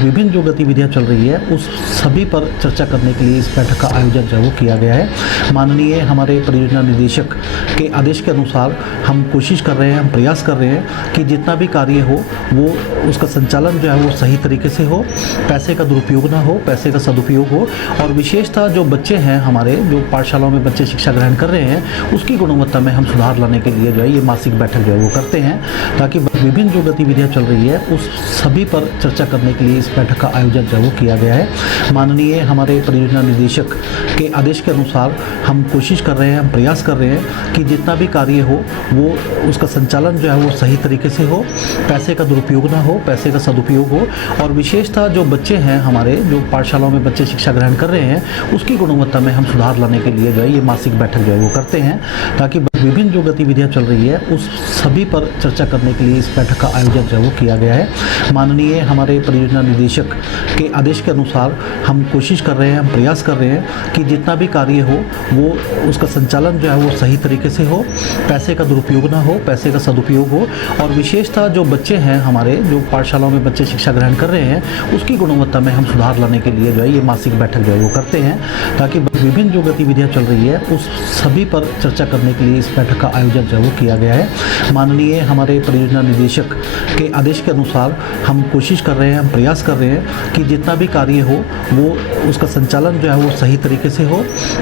विभिन्न जो गतिविधियां चल रही है उस सभी पर चर्चा करने के लिए इस बैठक का आयोजन जो है वो किया गया है। माननीय हमारे परियोजना निदेशक के आदेश के अनुसार हम कोशिश कर रहे हैं, हम प्रयास कर रहे हैं कि जितना भी कार्य हो वो उसका संचालन जो है वो सही तरीके से हो, पैसे का दुरुपयोग ना हो, पैसे का सदुपयोग हो। और विशेषतः जो बच्चे हैं हमारे, जो पाठशालाओं में बच्चे शिक्षा ग्रहण कर रहे हैं, उसकी गुणवत्ता में हम सुधार लाने के लिए जो है ये मासिक बैठक जो है वो करते हैं, ताकि विभिन्न जो गतिविधियां चल रही है उस सभी पर चर्चा करने के लिए इस बैठक का आयोजन जो है वो किया गया है। माननीय हमारे परियोजना निदेशक के आदेश के अनुसार हम कोशिश कर रहे हैं, हम प्रयास कर रहे हैं कि जितना भी कार्य हो वो उसका संचालन जो है वो सही तरीके से हो, पैसे का दुरुपयोग ना हो, पैसे का सदुपयोग हो। और विशेषतः जो बच्चे हैं हमारे, जो पाठशालाओं में बच्चे शिक्षा ग्रहण कर रहे हैं, उसकी गुणवत्ता में हम सुधार लाने के लिए जो है ये मासिक बैठक जो है वो करते हैं, ताकि विभिन्न जो गतिविधियां चल रही है उस सभी पर चर्चा करने के लिए इस बैठक का आयोजन जो है वो किया गया है। माननीय हमारे परियोजना निदेशक के आदेश के अनुसार हम कोशिश कर रहे हैं, हम प्रयास कर रहे हैं कि जितना भी कार्य हो वो उसका संचालन जो है वो सही तरीके से हो, पैसे का दुरुपयोग ना हो, पैसे का सदुपयोग हो। और विशेषतः जो बच्चे हैं हमारे, जो पाठशालाओं में बच्चे शिक्षा ग्रहण कर रहे हैं, उसकी गुणवत्ता में हम सुधार लाने के लिए जो है ये मासिक बैठक जो है वो करते हैं, ताकि विभिन्न जो गतिविधियां चल रही है उस सभी पर चर्चा करने के लिए इस बैठक का आयोजन जो है वो किया गया है। माननीय हमारे परियोजना निदेशक के आदेश के अनुसार हम कोशिश कर रहे हैं, हम प्रयास कर रहे हैं कि जितना भी कार्य हो वो उसका संचालन जो है वो सही तरीके से हो,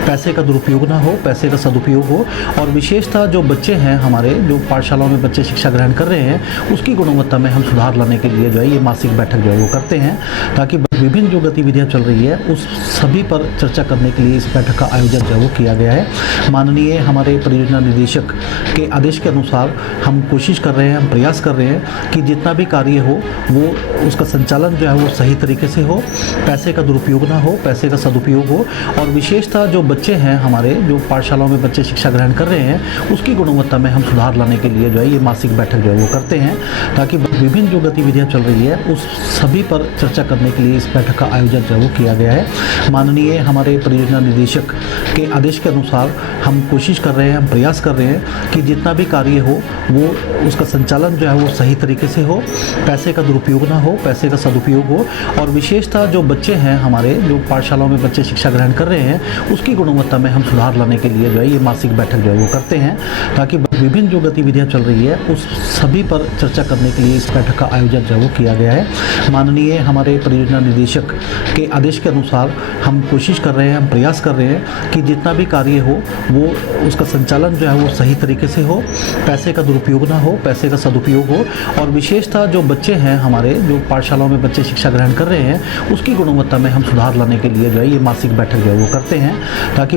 पैसे का दुरुपयोग ना हो, पैसे का सदुपयोग हो। और विशेषतः जो बच्चे हैं हमारे, जो पाठशालाओं में बच्चे शिक्षा ग्रहण कर रहे हैं, उसकी गुणवत्ता में हम सुधार लाने के लिए जो है ये मासिक बैठक जो है वो करते हैं, ताकि विभिन्न जो गतिविधियां चल रही है उस सभी पर चर्चा करने के लिए इस बैठक का आयोजन जो है वो किया गया है। माननीय हमारे परियोजना निदेशक के आदेश के अनुसार हम कोशिश कर रहे हैं, हम प्रयास कर रहे हैं कि जितना भी कार्य हो वो उसका संचालन जो है वो सही तरीके से हो, पैसे का दुरुपयोग ना हो, पैसे का सदुपयोग हो। और विशेषतः जो बच्चे हैं हमारे, जो पाठशालाओं में बच्चे शिक्षा ग्रहण कर रहे हैं, उसकी गुणवत्ता में हम सुधार लाने के लिए जो है ये मासिक बैठक जो है वो करते हैं, ताकि विभिन्न जो गतिविधियां चल रही है उस सभी पर चर्चा करने के लिए इस बैठक का आयोजन जो है वो किया गया है। माननीय हमारे परियोजना निदेशक के आदेश के अनुसार हम कोशिश कर रहे हैं, हम प्रयास कर रहे हैं कि जितना भी कार्य हो वो उसका संचालन जो है वो सही तरीके से हो, पैसे का दुरुपयोग ना हो, पैसे का सदुपयोग हो। और विशेषतः जो बच्चे हैं हमारे, जो पाठशालाओं में बच्चे शिक्षा ग्रहण कर रहे हैं, उसकी गुणवत्ता में हम सुधार लाने के लिए जो है ये मासिक बैठक जो है वो करते हैं, ताकि विभिन्न जो गतिविधियां चल रही है उस सभी पर चर्चा करने के लिए इस बैठक का आयोजन जो है वो किया गया है। माननीय हमारे परियोजना निदेशक के आदेश के अनुसार हम कोशिश कर रहे हैं, हम प्रयास कर रहे हैं कि जितना भी कार्य हो वो उसका संचालन जो है वो सही तरीके से हो, पैसे का दुरुपयोग ना हो, पैसे का सदुपयोग हो। और विशेषतः जो बच्चे हैं हमारे, जो पाठशालाओं में बच्चे शिक्षा ग्रहण कर रहे हैं, उसकी गुणवत्ता में हम सुधार लाने के लिए जो है ये मासिक बैठक जो है वो करते हैं, ताकि